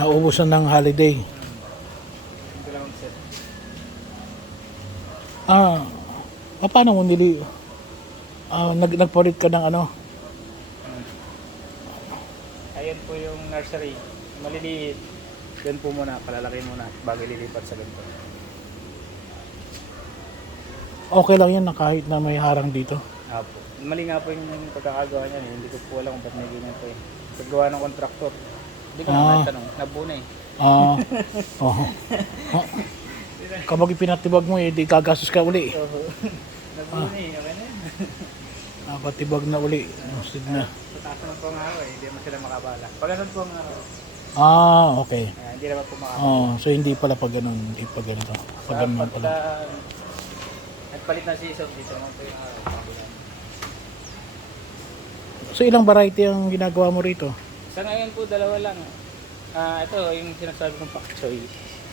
Naubusan ng holiday. Yung dalawang set. Paano mo nagpalit ka ng ano? Ayan po yung nursery. Maliliit. Yan po muna, palalaki muna bago ililipat sa ganito. Okay lang yan na kahit na may harang dito. Apo. Mali nga po yung pagkakagawa niya. Hindi ko po alam kung ba't may ganyan po eh. Paggawa ng kontraktor. Hindi ko naman tanong. Nabuna eh. Oo. Kapag ipinatibag mo, di gagastos ka uli. Nabuna eh. Okay na yan. Patibag na uli. Sige na. Sa taas naman po ang araw eh. Hindi naman sila makabala. Pag ganun po ang araw. Okay. Hindi naman po makabala. So hindi pala pag ganun. Hindi pag ganito. Pag ganun pala. Nagpalit na si Isok dito naman po yung araw. So ilang variety ang ginagawa mo rito? Sa ngayon po, dalawa lang. Ito, yung sinasabi kong pak choy,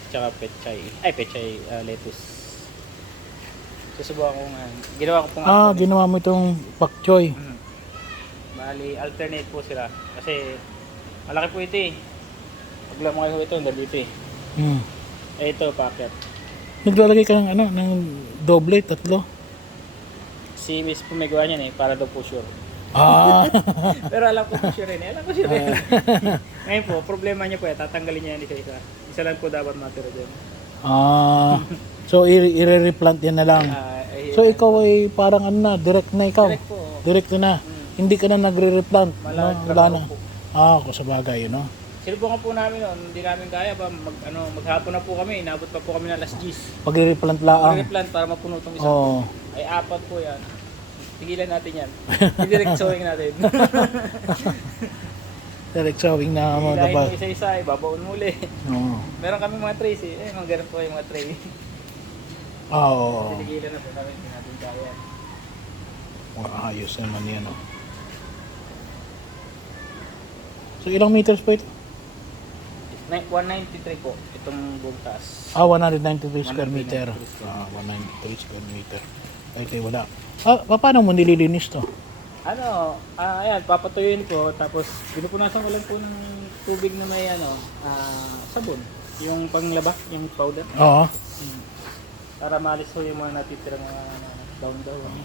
tsaka pechay. Ay, pechay lettuce. Susubukan ko nga. Ginawa ko pong alternate. Ginawa mo itong pak choy. Bali, alternate po sila. Kasi, malaki po ito eh. Pag lamang kayo ito, dito eh. Ito, packet. Naglalagay ka ng ng doble, tatlo? Si Miss po may gawa niyan eh, para daw po sure. Pero alam ko po sure rin. Alam ko sure rin. Ngayon po, problema niya po eh, tatanggalin niya yan isa-isa. Isa lang po dapat matira dyan. So i-replant yan na lang. So ikaw ay parang direct na ikaw. Direct po. Direct na. Hindi ka na nagre-replant. Wala na. Po. Kung sa bagay, Sinubukan po namin noon, hindi namin kaya ba maghapon na po kami, inabot pa po kami ng alas 10. Pagre-replant laang. Pag-replant para mapuno itong isang ay apat po yan. Tigilan natin yan. I-direct sowing natin. Direct sowing na mo dahil dapat. mo isa-isa, ibabaon muli. Meron kami mga trays eh. Mga ganun po yung mga tray. Tigilan na po namin, hindi natin kaya. Ayos naman yan. So ilang meters po ito? 193 po, itong buong taas. 193 square meter. 193 square meter. Okay, wala. Paano mo nililinis to? Ayan, papatuyuin ko, tapos pinupunasan ko lang po ng tubig na may sabon. Yung panglaba, yung powder. Oo. Para maalis ko yung mga natitirang mga daon-daon.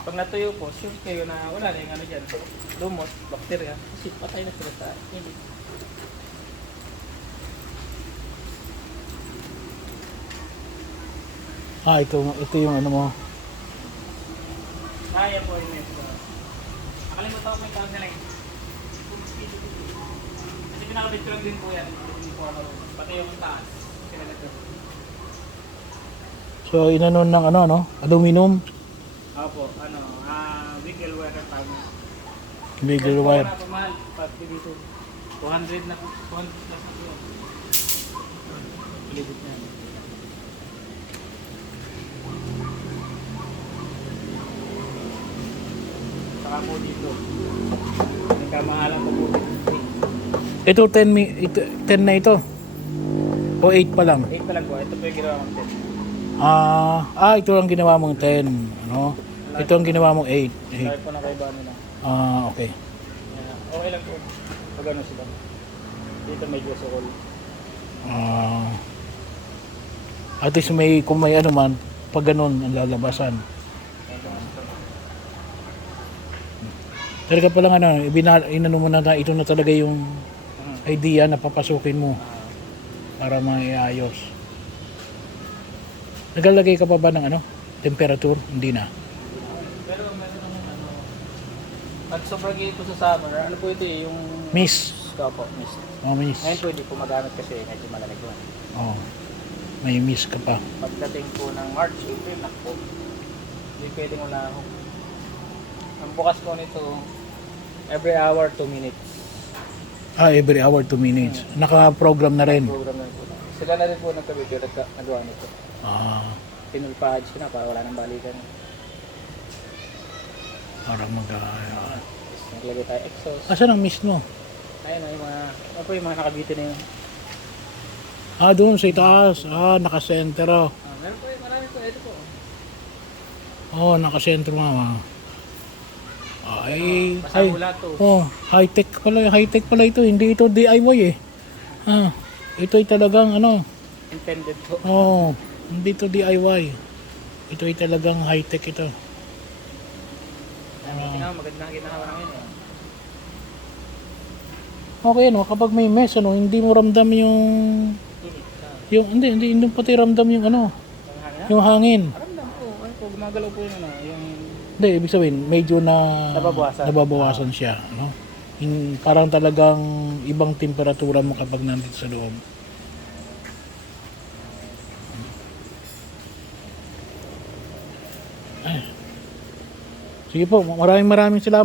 Pag natuyo po, sure kayo na wala na yung dyan. Lumot, bakterya, kasi patay na sila sa init. Ito yung mo. Yan po yung next. Nakalimutan ko may tawag na lang. Kasi pinakabit ko lang din po yan. Pati yung taas. So inanon ng aluminum. Opo, wiggle wire ang tawag. Wiggle wire. Kaya po mahal, pati dito. 200 na po. 200 plus na po. Pilibit niya. Saka po dito. Nagkamahalan po po. Ito 10 na ito. O 8 pa lang. 8 pa lang po. Ito po yung ginawa kong 10. Ito ang ginawa mong 10, Ito ang ginawa mong 8. Sabi po na kayo ba nila? Okay. Okay lang po. Pag ano sila. Dito medyo sukol. At least kung may man, pag ganun ang lalabasan. Talaga palang inano mo na ito na talaga yung idea na papasukin mo para maiayos. Naglalagay ka pa ba ng temperature? Hindi na. Pero meron naman pag sobrang ito sa summer, po ito yung Mist. Opo, mist. Mist. Ngayon po hindi po magamit kasi medyo malamig po. May mist ka pa. Pagdating po ng March, April, po. Hindi pwedeng wala ako. Ang bukas po nito, every hour 2 minutes. Every hour 2 minutes. Naka-program na rin. Program na rin po. Sila na rin po nagka-video, nagawa nito. Pinulpahad siya na para wala nang balikan. Para Naglagay tayo exhaust. Asan ang mist mo? Ayun, yung mga nakabitin na yun. Doon sa itaas. Naka-center. Meron po marami po. Ito po. Naka-center nga. Basta mula to. High-tech pala ito. Hindi ito DIY eh. Ito ay talagang ano, Intended po. hindi to DIY. Ito ay talagang high-tech ito. Tingnan mo, maganda ang ginagawa namin eh. Okay, no, kapag may mess, ano, hindi mo ramdam yung hindi pati ramdam yung ano, Yung hangin? yung hangin. Aramdam po. Ano po, gumagalaw po yung ano, yung... Hindi, ibig sabihin, medyo Nababawasan. nababawasan siya, no? Parang talagang ibang temperatura mo kapag nandito sa loob. Sige po, maraming salamat.